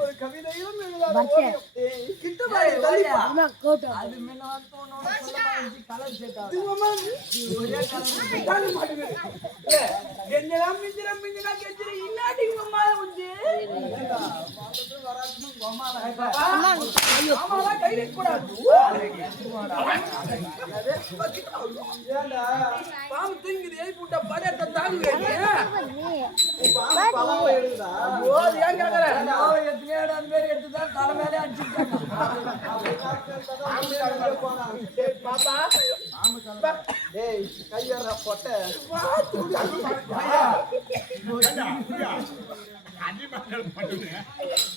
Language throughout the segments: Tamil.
ஒரு கவிதையும் பாம்பு தூங்கிது எழுப்பிட்ட படையத்தை தாங்க எடுத்துதான் தலை மேலே அடிச்சுட்டாங்க கையற போட்ட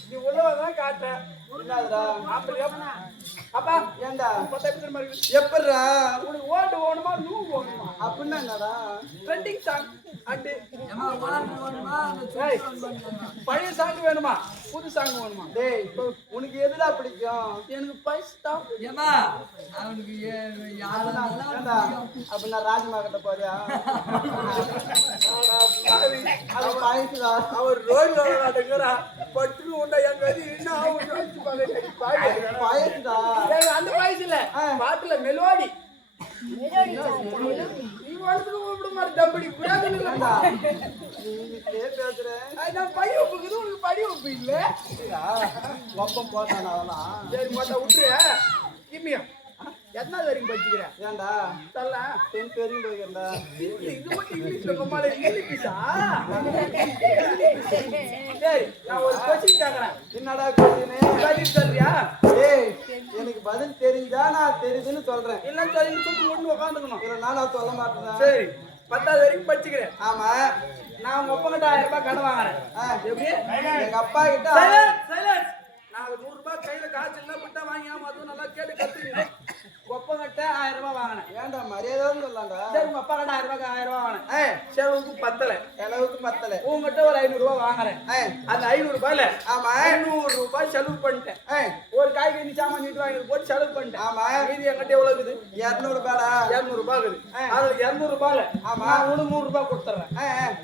நீ உள்ளதான் காட்ட அப்பா ஏண்டா எப்படா உனக்கு ஓட்டு ஓணுமா நூ ஓணுமா அப்படின்னா என்னடா ட்ரெண்டிங் சாங் அண்டு பழைய சாங் வேணுமா புது சாங் வேணுமா டேய் உனக்கு எதுடா பிடிக்கும் எனக்கு பைஸ்டா ஏமா அவனுக்கு அப்படின்னா ராஜ்மா கிட்ட போறியா அவர் ரோடு நடக்கிறா பட்டு உண்டா எங்க அந்த பாயசம் இல்ல பாட்டுல மெலோடி தம்படி படி ஒப்புக்குது உனக்கு படி ஒப்பு இல்ல ஒப்பம் போட்டான் அதெல்லாம் சரி மொத்த விட்டுரு கிம்மியா எத்தனாவது வரைக்கும் படிச்சுக்கிறேன் ஏன்டா தரல 10 வரைக்கும் போய்க்கிறேன்டா இது மட்டும் இங்கிலீஷ்ல கொம்மால இங்கிலீஷா சரி நான் ஒரு கொஸ்டின் கேக்குறேன் என்னடா கொஸ்டின் பதில் சொல்றியா ஏய் எனக்கு பதில் தெரிஞ்சா நான் தெரியுதுன்னு சொல்றேன் இல்ல தெரிஞ்சு சுத்தி ஒண்ணு உட்காந்துக்கணும் இல்ல நான் சொல்ல மாட்டேன் சரி 10வது வரைக்கும் படிச்சுக்கிறேன் ஆமா நான் உங்க அப்பா கிட்ட 1000 ரூபாய் கடன் வாங்குறேன் எப்படி எங்க அப்பா கிட்ட சைலன்ஸ் நான் 100 ரூபாய் கையில காய்ச்சல்னா விட்டா வாங்கியாம அதுவும் நல்லா கேட்டு கத்துக்கணும் கொப்ப கட்ட 1000 ரூபாய் வாங்கினேன். ஏன்டா மரியாதைன்னு சொல்லலாம்டா. சரி உங்க அப்பா கிட்ட 1000 ரூபாய் 1000 ரூபாய் வாங்கினேன். செலவுக்கு பத்தல. உங்ககிட்ட ஒரு 500 ரூபாய் வாங்குறேன். அந்த 500 ரூபாயில ஆமா 500 ரூபாய் செலவு பண்ணிட்டேன். ஒரு காய்கறி சாமான் வீட்டு வாங்கி போட்டு செலவு பண்ணிட்டேன். ஆமா மீதி என்கிட்ட எவ்வளவு இருக்குது? 200 ரூபாய். 200 ரூபாய் இருக்குது. அதுல 200 ரூபாயில ஆமா நான் உனக்கு 100 ரூபாய் கொடுத்துறேன்.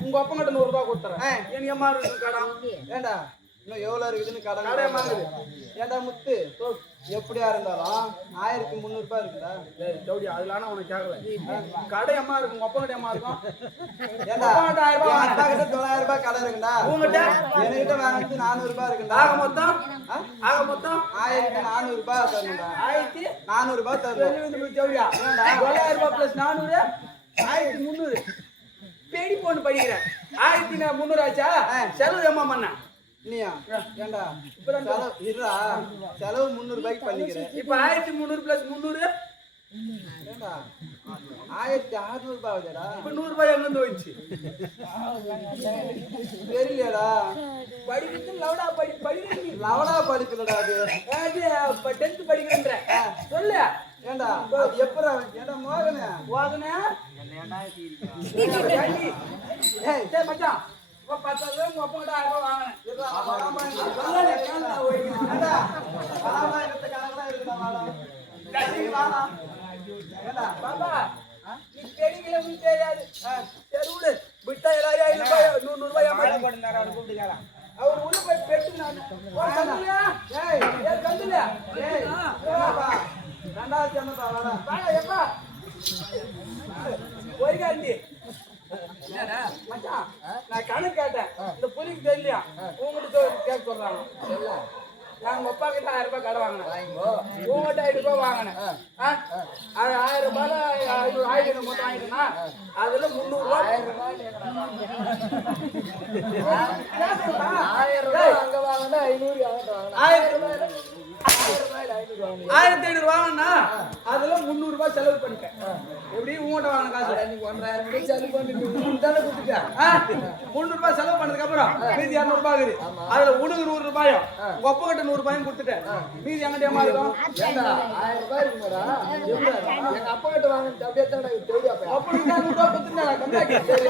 உங்க அப்பா கிட்ட 100 ரூபாய் கொடுத்துறேன். எனக்கு எம்மா இருக்கு கடன்? ஏண்டா இன்னும் எவ்வளவு இருக்குதுன்னு கடன் கடை வாங்குது. ஏண்டா முத்து எப்படியா இருந்தாலும் 1300 ரூபாய் இருக்குதா? ஜவுடி அதெல்லாம் உனக்கு கேட்கல. கடை அம்மா இருக்கும் உங்க அப்பா கிட்ட அம்மா இருக்கும். ஏண்டா 1000 ரூபாய் அப்பா கிட்ட 900 ரூபாய் கடை இருக்குடா. உங்ககிட்ட என்கிட்ட வாங்குறது 400 ரூபாய் இருக்குடா. ஆக மொத்தம் 1400 ரூபாய் தரணும்டா. 1400 ரூபாய் தரணும். ஜவுடியா 900 ரூபாய் பிளஸ் 400 1300. பேடி போன்னு படிக்கிறேன். 1300 ஆச்சா? செலவு ஏமா பண்ண நீயா? ஏண்டா செலவு 300 ரூபாய்க்கு பண்ணிக்கிறேன். இப்ப 1300 பிளஸ் 300 ஏண்டா 1600 ரூபாய் ஆகுதுடா. இப்ப 100 ரூபாய் எங்க இருந்து வந்துச்சு தெரியலடா. படிக்கிறது லவடா படிக்கிறீங்க. லவடா படிக்கலடா அது 10th படிக்கிறேன்ற சொல்லு. ஏண்டா அது எப்பறா? ஏண்டா மோகனே ஏய் சரி மச்சான் 10,000 உங்க அப்பா கிட்ட 1000 ரூபாய் வாங்கினேன். பாபா நீ பெரியல உங்களுக்கு தெரியாது. தெருவுல விட்டா எல்லாரும் 500 ரூபாய் 100 ரூபாய் போடுறாரு. கூப்பிட்டுக்கலாம் அவர் உள்ள போய் பெட்டு நான் கந்துல ரெண்டாவது சொன்னதா வாடா எப்பா ஒரிகாண்டி மச்சான் நான் கணக்கு கேட்டேன். இந்த புலிக்கு தெரியலையா உங்ககிட்ட கேட்க சொல்றாங்க. நாங்க அப்பா கிட்ட 1000 ரூபாய் கடை வாங்கினேன். உங்ககிட்ட 500 ரூபாய் வாங்கினேன். அது 1000 ரூபாய் 1000 மொத்தம் வாங்கிட்டேன்னா அதுல 300 ரூபாய் 1000 ரூபாய் அங்க வாங்கினா 1500 வாங்கினா அதுல 300 ரூபாய் செலவு பண்ணிட்டேன். எப்படி உங்ககிட்ட வாங்கின காசு 1000 ரூபாய் செலவு பண்ணிட்டு தானே கொடுத்துட்டேன். 300 ரூபாய் செலவு பண்ணதுக்கு அப்புறம் மீதி 200 ரூபாய் இருக்குது. அதுல உனக்கு 100 ரூபாயும் உங்க அப்பா கிட்ட 100 ரூபாயும் கொடுத்துட்டேன். மீதி எங்கிட்ட ஏமா இருக்கும்? 1000 ரூபாய் இருக்குடா. எங்க அப்பா கிட்ட வாங்கிட்டு அப்படியே தானே தெரியும். அப்பா 100 ரூபாய் கொடுத்துட்டேன்.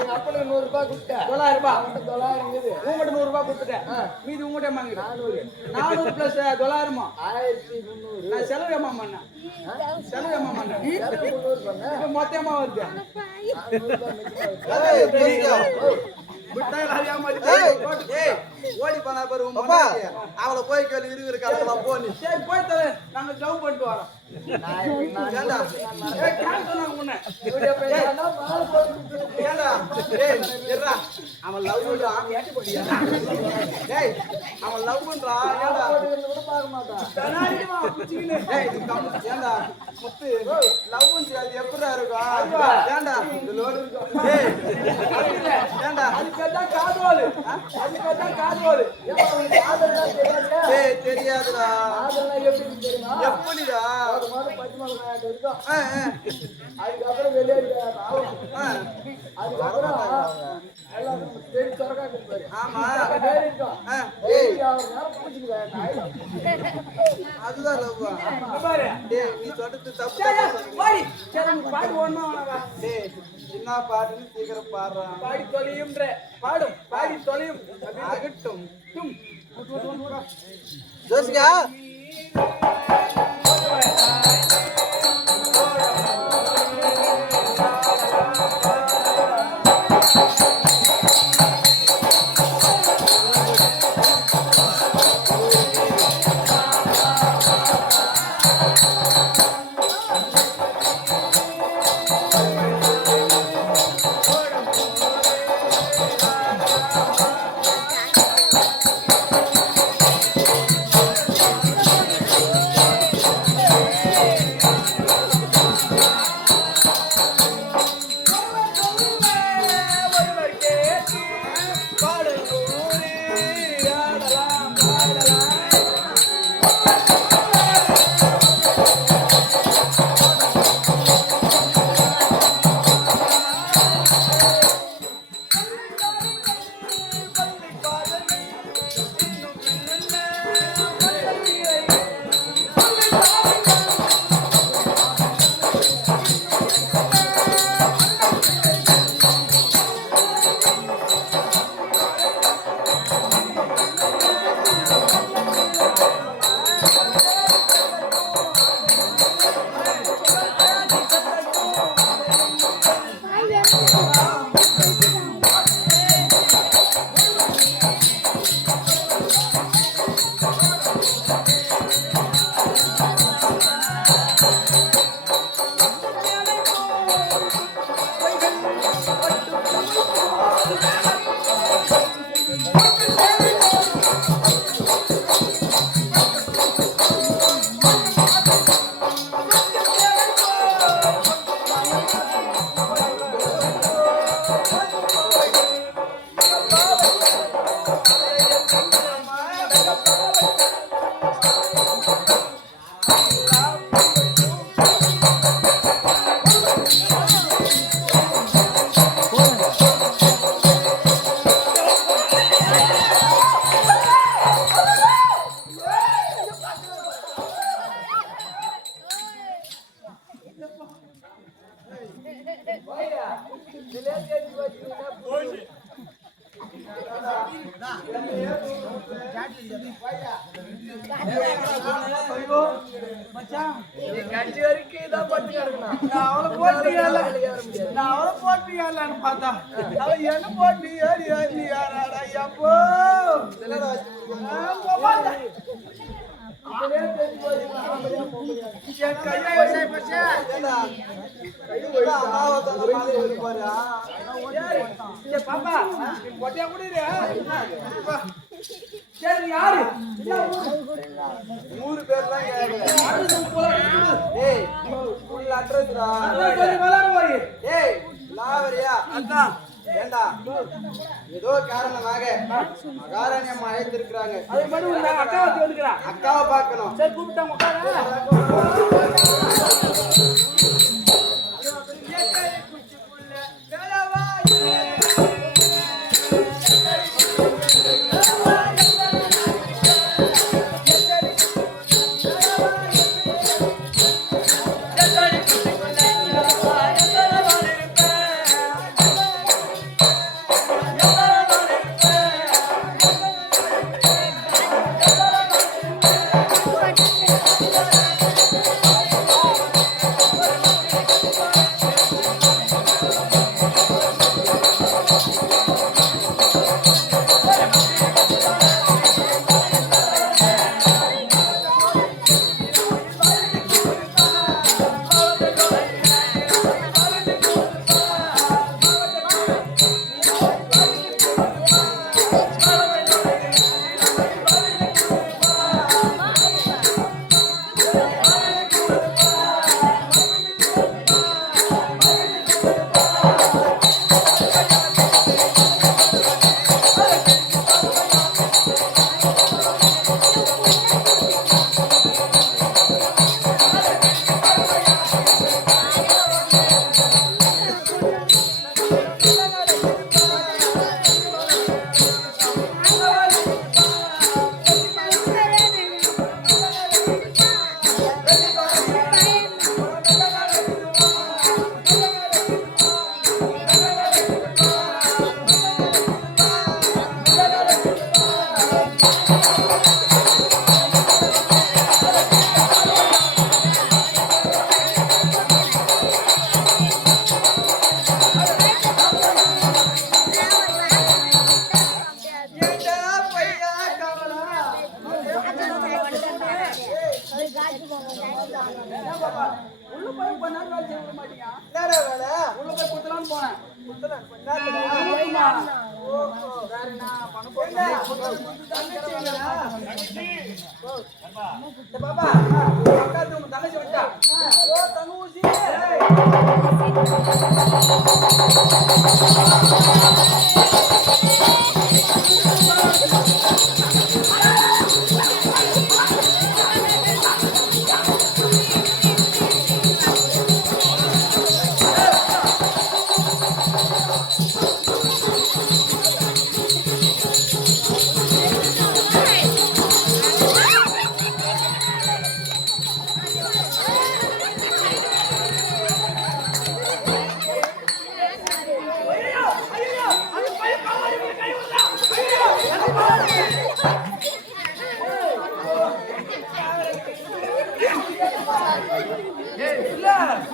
எங்க அப்பா 100 ரூபாய் கொடுத்தேன். 900 ரூபாய் 900 இருக்குது. உங்ககிட்ட 100 ரூபாய் கொடுத்துட்டேன். மீதி உங்ககிட்ட வாங்கிடு 400 பிளஸ் 900 1300. நான் செலவு ஏமா பண்ணேன். செலவு ஏமா பண்ணேன். இப்ப மொத்தமா வருது. ஓடி போனா பாரு அவளை போய் கேள்வி இருக்கு காலத்துல போனி. சரி போய் தர நாங்க ஜவ் பண்ணிட்டு வரோம். அவன் லவ் பண்றான். அவன் லவ் பண்றான். ஏண்டா முத்து லவ் அது எப்படா இருக்கும்? ஏண்டா இந்த லோடு இருக்கும். ஏண்டா அதுக்கெல்லாம் காதோல் காதோல் தெரியாதுடா. எப்படிடா அதுக்கப்புறம் வெளியே அதுக்கப்புறம் அதுதான் நீ சொல்றது தப்பு. பாடு என்ன பாட்டுன்னு சீக்கிரம் பாடுறான். பாடி தொலையும் பாடும் பாடி தொலையும் அகட்டும் ஜோசிகா கட்சி வரைக்கும் இதான் பண்ணி கிடக்கணும். நான் அவளை போட்டியான்னு பார்த்தா அவன் என்ன போட்டி ஏறி யாராடா எப்போ பாப்பா கொட்டையா கூட சரி யாரு 100 பேர் தான் ஏண்டா ஏதோ காரணமாக மகாராணி அம்மா அழைத்திருக்கிறாங்க. அக்காவை பார்க்கணும்.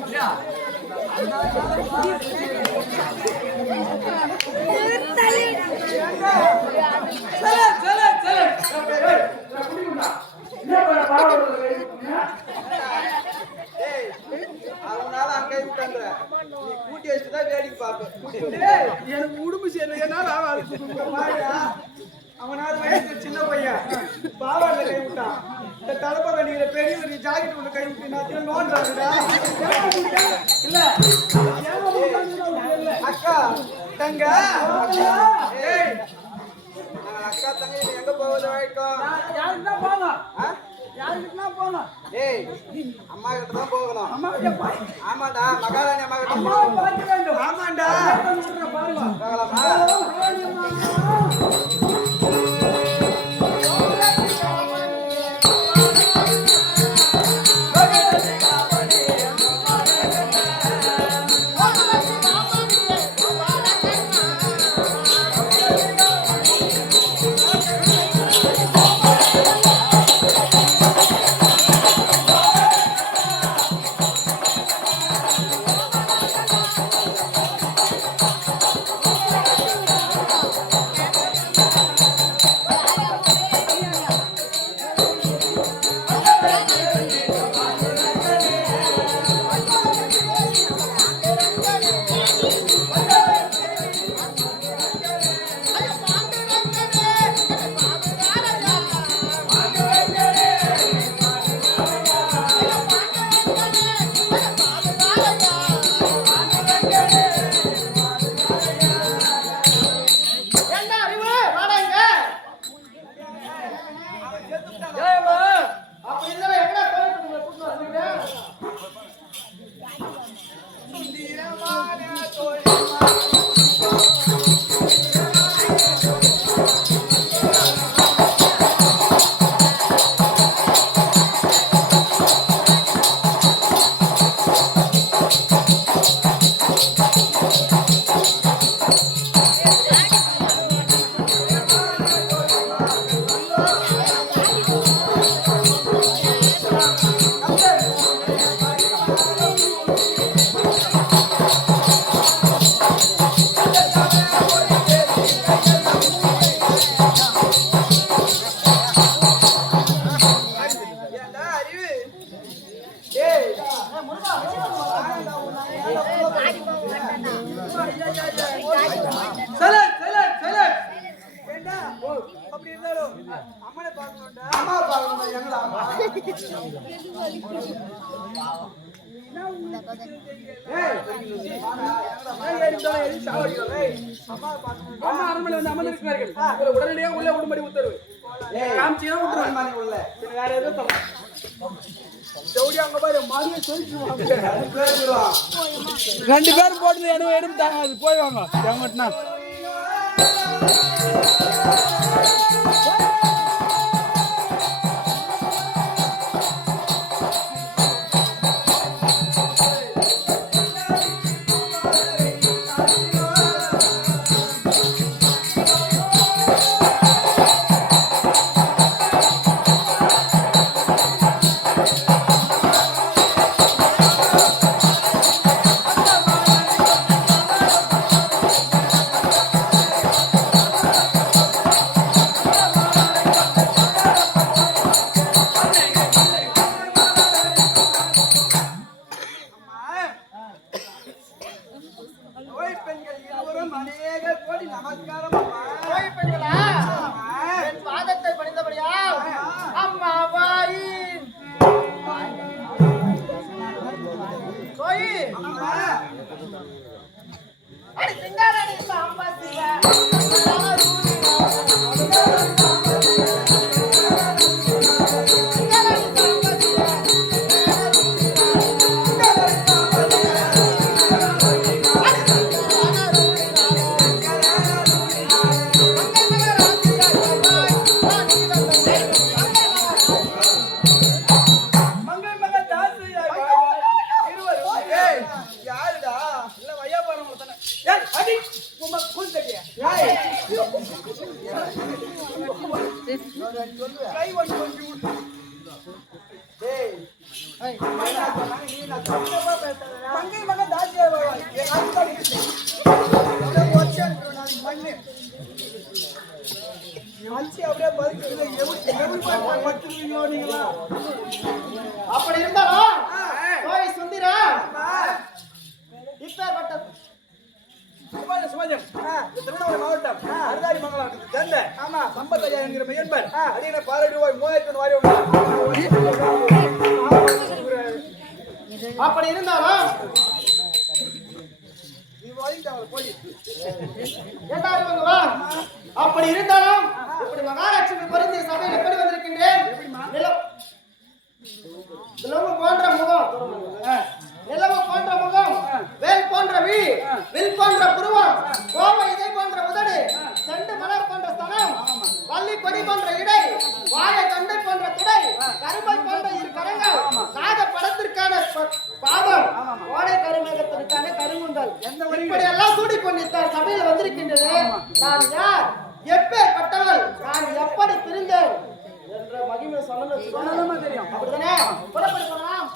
Yeah. அவனால அங்கே விட்டான்ற நீ கூட்டி வச்சுதான் வேடிக்கை பார்ப்பேன். எனக்கு உடும்பு செய்யல என்னால அவனால வயசு சின்ன பையன் பாவாடல கை விட்டான். இந்த தலைப்ப கட்டிக்கிற பெரிய ஜாக்கெட் ஒண்ணு கை விட்டு நான் நோண்டாங்கடா. இல்ல அக்கா தங்க அக்கா தங்க எங்க போவது ஆயிட்டோம். யாருக்குதான் போகணும், யாருக்குதான் போகணும். ஏய் அம்மா கிட்ட தான் போகணும். அம்மா கிட்ட ஆமாடா மகாராணி அம்மா கிட்ட பார்க்க வேண்டும். ஆமாண்டா உடனடியாக உள்ள விடும்படி உத்தரவு. ரெண்டு பேரும் போட்டு எடுத்தாங்க அது போய் வாங்க எங்கிட்டனா மங்கை மகன் தாசியா அப்படியே பதிக்கிறீங்களா? அப்படி இருந்தாலும் கோய் சுந்தரா இப்பேற்பட்ட திருவண்ணாமலை மாவட்டம் அருதாரி மங்கலம் சேர்ந்த ஆமா சம்பத்தையா என்கிற மெய்யன்பர் அடியில 10 ரூபாய் 3000 வாரி அப்படி இருந்தாலும் அப்படி இருந்தாலும் இப்படி மகாலட்சுமி பொருந்திய சபையில் எப்படி வந்திருக்கின்றேன்? நிலவு போன்ற முகம், நிலவு போன்ற முகம், வேல் போன்ற வில் போன்ற புருவம், கோவை இதை போன்ற உதடு, செண்டு மலர் போன்ற ஸ்தனம், வள்ளி கொடி போன்ற இடை, வாழை தண்டை போன்ற துடை, கரும்பை போன்ற இரு கரங்கள், நாக படத்திற்கான பாதம், கோடை கருமேகத்திற்கான கருங்குண்டல், இப்படி எல்லாம் சூடிக்கொண்டிருந்தார் சபையில் வந்திருக்கின்றது. நான் யார், எப்பேற்பட்டவள், நான் எப்படி பிரிந்தேன் என்ற மகிமை சொல்லணும் தெரியும். அப்படித்தானே புறப்பட்டு போகலாம்.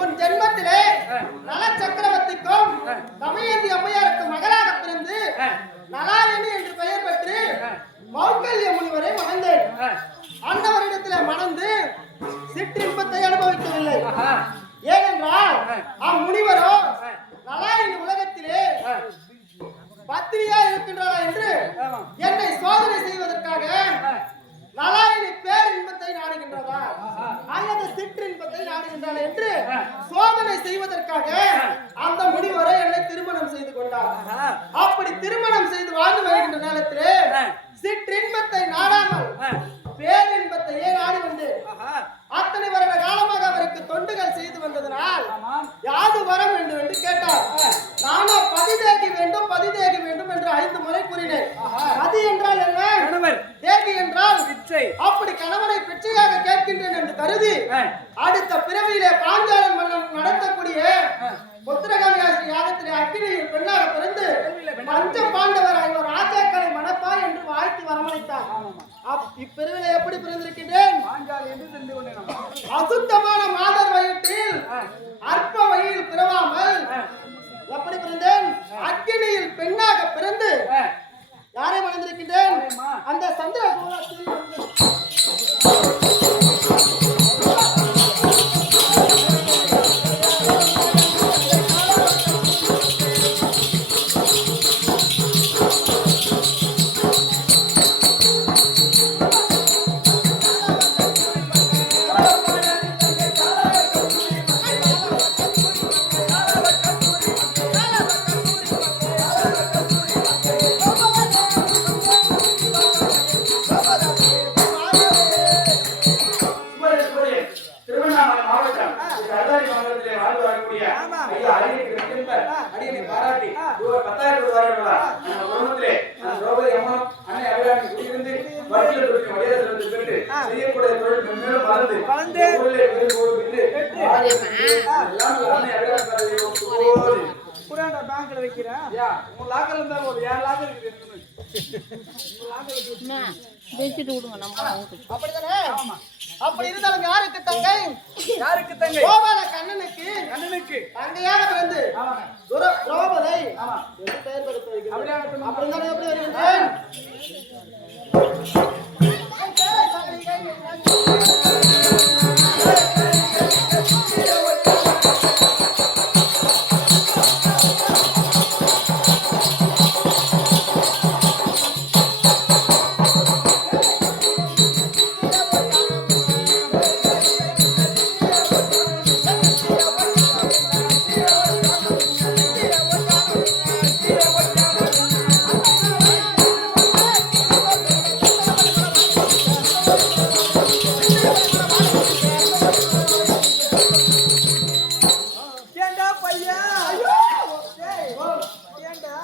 உன் ஜென்மத்திலே நல சக்கரவர்த்திக்கும் தமயந்தி அம்மையாருக்கு மகளாக பிறந்து நலாயணி என்று பெயர் பெற்று மௌக்கல்ய முனிவரை மணந்தேன். அன்னவரிடத்திலே மணந்து சிற்றின்பத்தை அனுபவிக்கவில்லை. ஏனென்றால் அம்முனிவரோ நலாயணி உலகத்திலே பத்திரியா இருக்கின்றன என்று என்னை சோதனை செய்வதற்காக நலாயணி பேரின்பத்தை நாடுகின்றதா அல்லது சிற்றின்பத்தை நாடுகின்றன என்று சோதனை செய்வதற்காக அந்த முனிவரை என்னை திருமணம் செய்து கொண்டார். அப்படி திருமணம் செய்து வாழ்ந்து வருகின்ற நேரத்திலே சிற்றின்பத்தை நாடாமல் பேரின்பத்தையே நாடி வந்து அத்தனை வருட காலமாக அவருக்கு தொண்டுகள் செய்து வந்ததனால் யாது வரம் வேண்டும் என்று கேட்டார். நானோ பதிதேகி வேண்டும் பதிதேகி வேண்டும் என்று 5 முறை கூறினேன். அது என்றால் என்ன, தேகி என்றால் பிச்சை. அப்படி கணவனை பிச்சையாக கேட்கின்றேன் என்று கருதி அடுத்த பிறவியிலே பாஞ்சாலன் மன்னன் நடத்தக்கூடிய புத்திரகாமியாசி யாகத்திலே அக்கினியில் பெண்ணாக பிறந்து பஞ்ச பாண்டவர் 5 ராஜாக்களை மணப்பார் என்று வாழ்த்தி வரமளித்தார். இப்பிரிவிலே எப்படி பிறந்திருக்கின்றேன்? அசுத்தமான மாதர் வயிற்றில் அற்ப வழியில் பிறவாமல் எப்படி பிறந்தேன்? அக்கினியில் பெண்ணாக பிறந்து யாரை மணந்திருக்கின்றேன்? அந்த சந்திர வைக்கிறேன். யா உன் லாக்கர்ல இருந்தா போதும். என் லாக்கர் இருக்குது. வச்சுட்டு விடுங்க நம்ம அப்படிதானே? அப்படி இருந்தாலும் யாருக்கு தங்கை? யாருக்கு தங்கை? கோபால கண்ணனுக்கு கண்ணனுக்கு தங்கையாக பிறந்து ஆமாங்க. துரோபதை ஆமா. என்று பெயர் பெற்று வைக்கிறேன். அப்படியே ஆகட்டும். அப்படி இருந்தாலும் எப்படி வருகிறேன்? ஏண்டா பையா? ஏண்டா?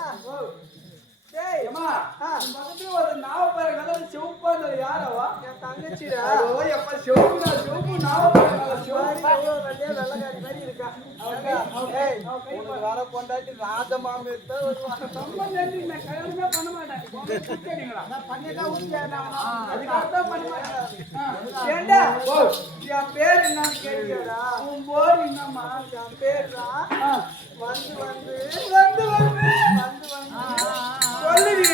டேய் அம்மா, பக்கத்துல ஒரு நாவப்பழ கலர் சிவப்பா இருந்தது யாரவா? என் தங்கச்சிடா. ஓ எப்ப சிவப்புடா, சிவப்பு நாவப்பழ கலர் சிவப்பா வெள்ளையா வெள்ளக்காரி மாதிரி இருக்கா. ஏய், உனக்கு வர பொண்டாட்டி ராஜமாமே தான் வருவாங்க. சம்பந்தம் இல்ல, நான் கல்யாணமே பண்ண மாட்டேன். உங்க குடிச்சீங்களா? நான் பண்ணிட்டா ஊத்தியாடா. அதுக்காக தான் பண்ண மாட்டேன். ஏண்டா? ஓ, என் பேர் என்னன்னு கேட்டியாடா? உன் போர் என்னம்மா? என் பேர்டா. வந்து வந்து வந்து வந்து வந்து வந்து சொல்லுடி.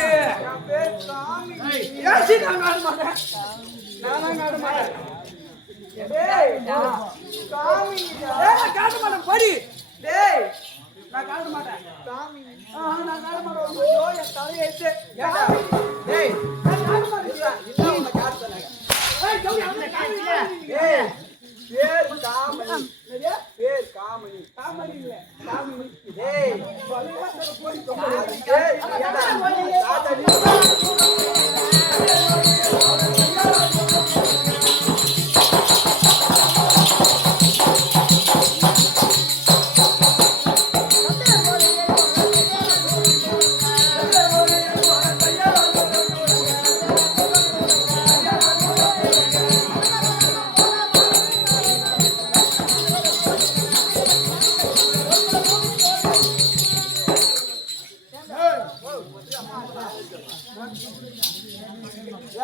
என் பேர் சாமி. ஏசி நான் காட்ட மாட்டேன். நானும் காட்ட மாட்டேன். டேய் சாமி. ஏய் காட்ட மாட்டேன் படி. டேய் நான் காட்ட மாட்டேன். சாமி. நான் காட்ட மாட்டேன். ஐயோ என் தலையை எடுத்து. டேய் நான் காட்ட மாட்டேன். இல்ல உன்னை காட்டுறேன். ஏய் ஜோடி அவனை காட்டுறியா? ஏய் பேர் காமணி. என்னது? பேர் காமணி. காமணி இல்ல. காமணி. டேய் பள்ளிவாசல்ல போய் தொம்படி. டேய் ஏடா தாத்தடி.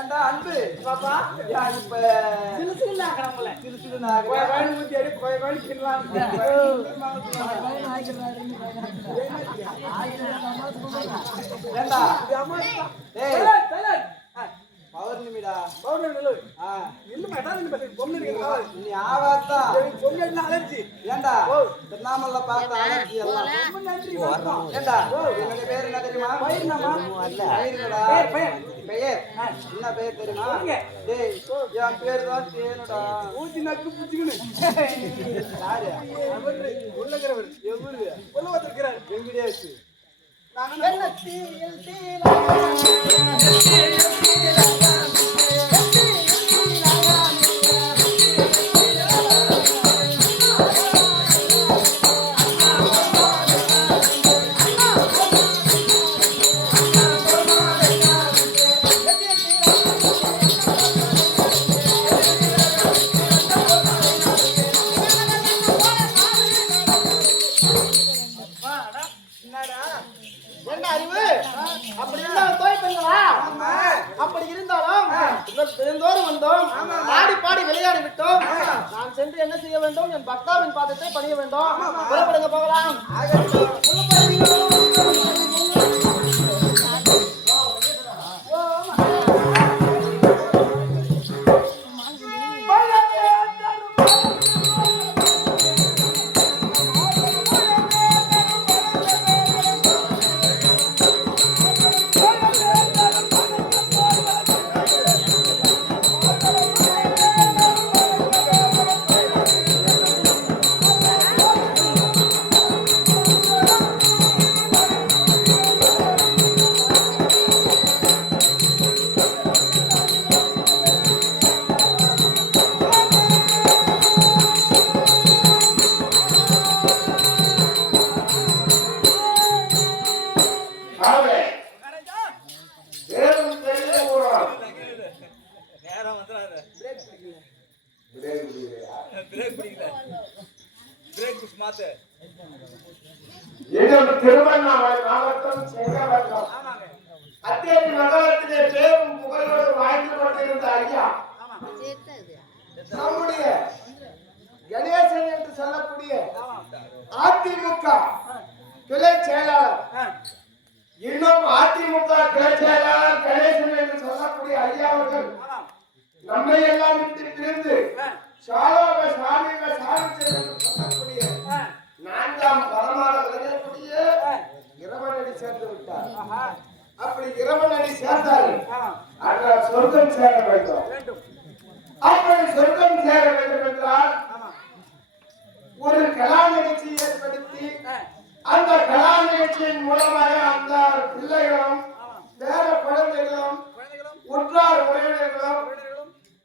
ஏண்டா அன்பு பாப்பா யா இப்ப சிலுசிலுனா கடமல சிலுசிலுனா கோயவாணி ஊத்தி அடி கோயவாணி கிடலாம் ஏண்டா டேய் பௌர்ணமிடா பௌர்ணமி இல்ல மேடா நீ பொண்ணு இருக்கா நீ ஆவாதா பொண்ணு என்ன அலர்ஜி ஏண்டா திருநாமல்ல பார்த்த அலர்ஜி எல்லாம் ரொம்ப நன்றி வணக்கம் ஏண்டா என்னோட பேர் என்ன தெரியுமா பையனமா பையனடா பெயர் பெயர் என்ன பெயர் தெரியுமா டேய் என் பேர் தான் தேனுடா ஊத்தி நக்கு புடிச்சுக்கினு யாரு அவரு உள்ளகிறவர் எவரு உள்ள வந்திருக்கிறார் வெங்கடேஷ் நான் என்ன என்ன அறிவு? அப்படி இருந்தாலும் தோய் பெண்களா? அப்படி இருந்தாலும் தினந்தோறும் வந்தோம், ஆடி பாடி விளையாடி விட்டோம். நான் சென்று என்ன செய்ய வேண்டும்? என் பக்தாவின் பாதத்தை பணிய வேண்டும். புறப்படுங்க போகலாம். பிரேக் பிடிக்கல பிரேக் மாத்து இன்னும் திருவண்ணாமலை மாவட்டம் செங்கவட்டம் ஆமாங்க. அத்தேரி நகரத்திலே பேரும் புகழோடு வாழ்ந்து கொண்டிருந்த ஐயா நம்முடைய கணேசன் என்று சொல்லக்கூடிய அதிமுக கிளை செயலாளர், இன்னும் அதிமுக கிளை செயலாளர் கணேசன் என்று சொல்லக்கூடிய ஐயா அவர்கள் நம்மை எல்லாம் விட்டு பிரிந்து சாலோக சாமிக சாமிச்சர் என்று சொல்லக்கூடிய நான்காம் பரமாக விளங்கக்கூடிய இரவனடி சேர்ந்து விட்டார். அப்படி இரவனடி சேர்ந்தால் அங்க சொர்க்கம் சேர வேண்டும். அப்படி சொர்க்கம் சேர வேண்டும் என்றால் ஒரு கலா நிகழ்ச்சி ஏற்படுத்தி அந்த கலா நிகழ்ச்சியின் மூலமாக அந்த பிள்ளைகளும் வேற குழந்தைகளும் உற்றார் உறவினர்களும்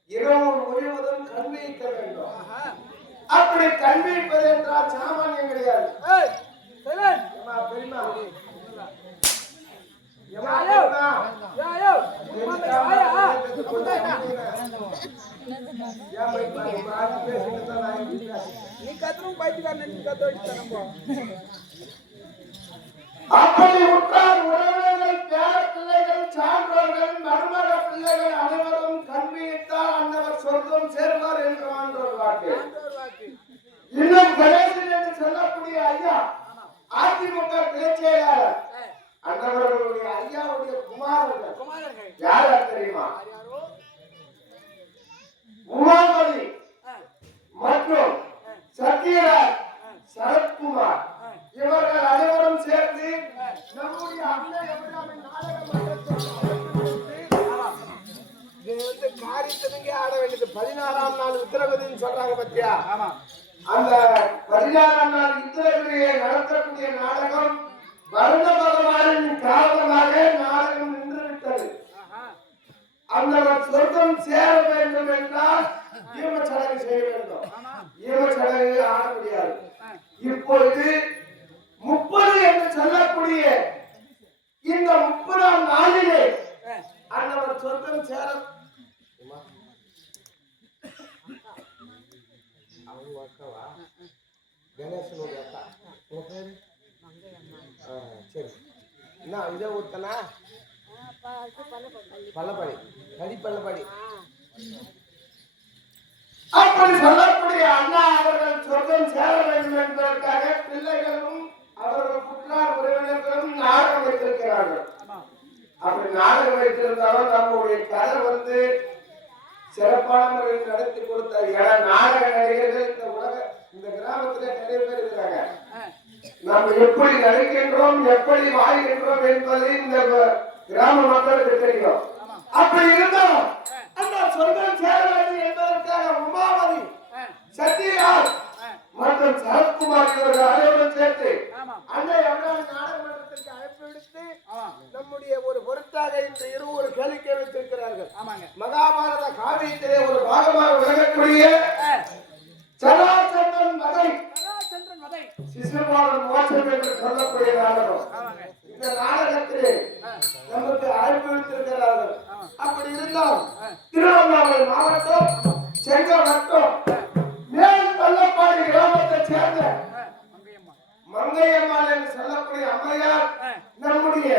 இரவு முழுவதும் கல்வியிக்க வேண்டும். அப்படி கல்விப்பது என்றால் சாமானியம் கிடையாது. பெரியமா நீ கத்துரும் பைத்தியக்காரன் அப்படி உற்றார் உறவினர்கள் பேர பிள்ளைகள் சான்றோர்கள் மருமக பிள்ளைகள் அனைவரும் கல்வியிட்டால் அன்னவர் சொர்க்கம் சேர்வார் என்று ஆண்டோர் வாக்கு. இன்னும் கணேசன் என்று சொல்லக்கூடிய ஐயா அதிமுக கிளை செயலாளர் அன்னவர்களுடைய ஐயாவுடைய குமாரர்கள் யார் தெரியுமா? உமாபதி மற்றும் சத்யராஜ், சரத்குமார் இவர்கள் அனைவரும் சேர்ந்து நம்முடைய அண்ணன் எவ்வளவு காரியத்தினங்க ஆட வேண்டியது 16ஆம் நாள் உத்தரகதின்னு சொல்றாங்க பத்தியா? அந்த 16ஆம் நாள் உத்தரகதியை நடத்தக்கூடிய நாடகம் வருட பகவானின் காரணமாக நாடகம் நின்றுவிட்டது. அந்த சொர்க்கம் சேர வேண்டும் என்றால் ஈமச்சடங்கு செய்ய வேண்டும். ஈமச்சடங்கு ஆட முடியாது. இப்பொழுது 30 என்று சொல்லக்கூடிய இந்த 30ஆம் நாளிலே அன்னவர் சொர்க்கம் சேர அவங்க அக்காவா கணேசனுடைய அக்கா சரி என்ன இதை ஊத்தனா பல்லப்பாடி பல்லப்பாடி அப்படி சொல்லக்கூடிய அண்ணா அவர்கள் சொர்க்கம் சேர வேண்டும் என்பதற்காக பிள்ளைகளும் அவர்கள் குற்றார் உறவினர்களும் நாடகம் வைத்திருக்கிறார்கள். அப்படி நாடகம் வைத்திருந்தாலும் நம்முடைய கதை வந்து சிறப்பான முறையில் நடத்தி கொடுத்த நாடக நடிகர்கள் இந்த கிராமத்துல நிறைய பேர் இருக்கிறாங்க. நாம் எப்படி நடிக்கின்றோம் எப்படி வாழ்கின்றோம் என்பது இந்த கிராம மக்களுக்கு தெரியும். அப்படி இருந்தாலும் அந்த சொர்க்கம் சேர வேண்டும் என்பதற்காக உமாபதி, சத்யராஜ் மற்றும் சரத்குமார் இவர்கள் அனைவரும் சேர்த்து அன்னை எவ்வளவு நாடாளுமன்றத்திற்கு அழைப்பு விடுத்து நம்முடைய ஒரு பொருட்டாக இந்த ஒரு கேளிக்கை வைத்திருக்கிறார்கள். மகாபாரத காவியத்திலே ஒரு பாகமாக விளங்கக்கூடிய சராசந்திரன் வதை சிசுபாலன் மோசம் என்று சொல்லக்கூடிய நாடகம். இந்த நாடகத்திலே நமக்கு அழைப்பு விடுத்திருக்கிறார்கள். அப்படி இருந்தால் திருவண்ணாமலை மாவட்டம் செங்கவட்டம் மேல் பள்ளப்பாடி கிராமத்தை சேர்ந்த மங்கையம்மாள் என்று சொல்லக்கூடிய அம்மையார் நம்முடைய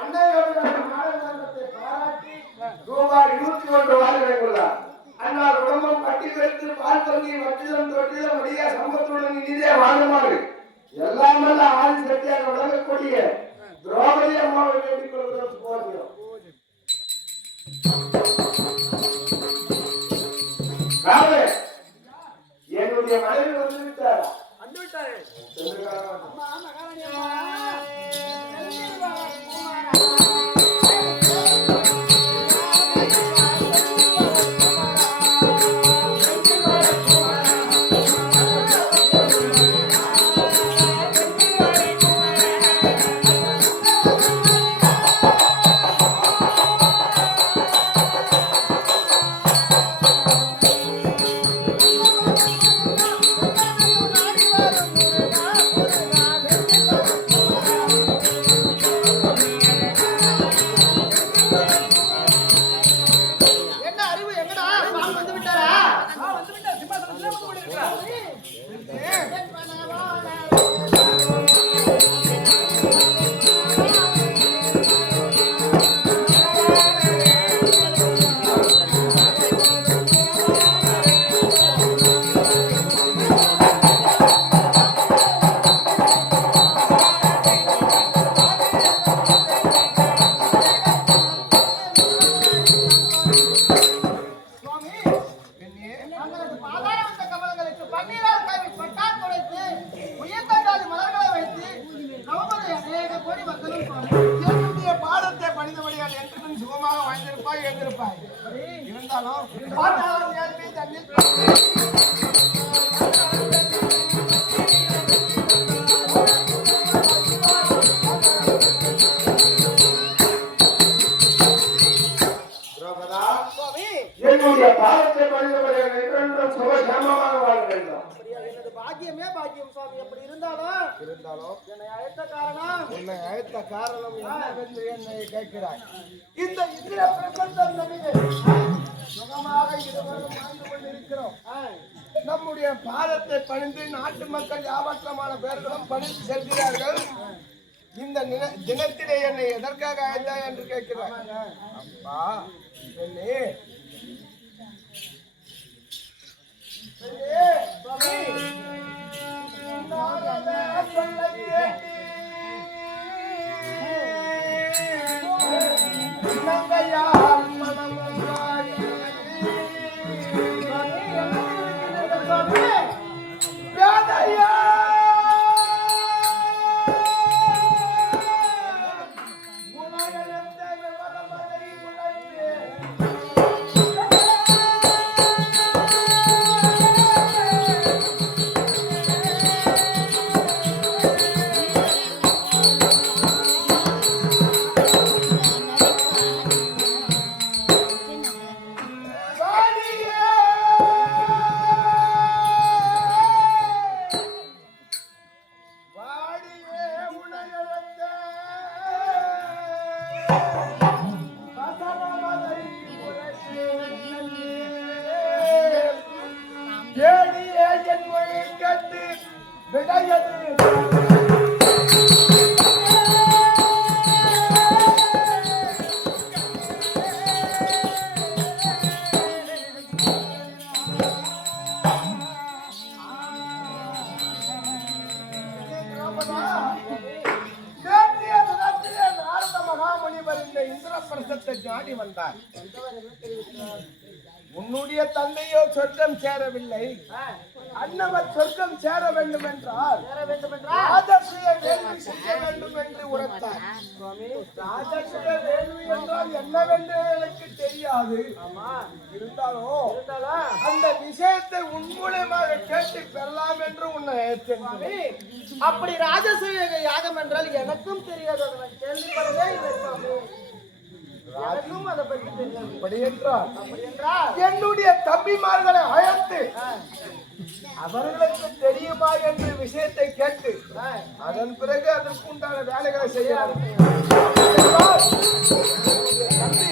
அன்னையோட நாடகத்தை பாராட்டி ரூபாய் 101 வழங்கியுள்ளார். அன்னார் உடம்பும் கட்டி வைத்து பால் தொங்கி வட்டிலும் தொட்டிலும் வழியா சம்பத்துடன் இனிதே வாழுமாறு எல்லாம் ஆதி சக்தியாக விளங்கக்கூடிய திரௌபதி அம்மாவை வேண்டிக் கொள்வதற்கு போகிறோம். என்னுடைய மனைவி வந்து விட்டார். பாட்டாளம் ஏழ்மை தண்ணில் திரௌபதா, சுவாமி என்னுடைய பாதத்தை பணிந்தவர்கள் என்றென்றும் சுகசேமமாக வாழ வேண்டும். அப்படியா, எனது பாக்கியமே பாக்கியம் சுவாமி. எப்படி இருந்தாலும் என்னை அழைத்த காரணம் உன்னை அழைத்த காரணம் என்னவென்று என்னை கேட்கிறாய். இந்த இந்திர பிரபஞ்சம் நடுவே சுகமாக இருவரும் வாழ்ந்து கொண்டிருக்கிறோம். நம்முடைய பாதத்தை பணிந்து நாட்டு மக்கள் யாவற்றமான பேர்களும் பணிந்து செல்கிறார்கள். இந்த தினத்திலே என்னை எதற்காக அழைத்தாய் என்று கேட்கிறாய். அப்பா பெண்ணே, நாடி வந்தார். உன்னுடைய தந்தையோ சொர்க்கம் சேரவில்லை. அன்னவர் சொர்க்கம் சேர வேண்டும் என்றால் ராஜசூய வேள்வி செய்ய வேண்டும் என்று உரைத்தார். ராஜசூய வேள்வி என்றால் என்னவென்று எனக்கு தெரியாது. இருந்தாலும் அந்த விஷயத்தை உன் மூலமாக கேட்டு பெறலாம் என்று உன்னை அழைத்தேன். அப்படி ராஜசூய யாகம் என்றால் எனக்கும் தெரியாது. அதை நான் கேள்விப்படவே இல்லை சுவாமி. எனக்கும் அதை பற்றி தெரியாது. அப்படி என்றால் என்னுடைய தம்பிமார்களை அழைத்து அவர்களுக்கு தெரியுமா என்று விஷயத்தை கேட்டு அதன் பிறகு அதற்கு உண்டான வேலைகளை செய்யலாம். தம்பி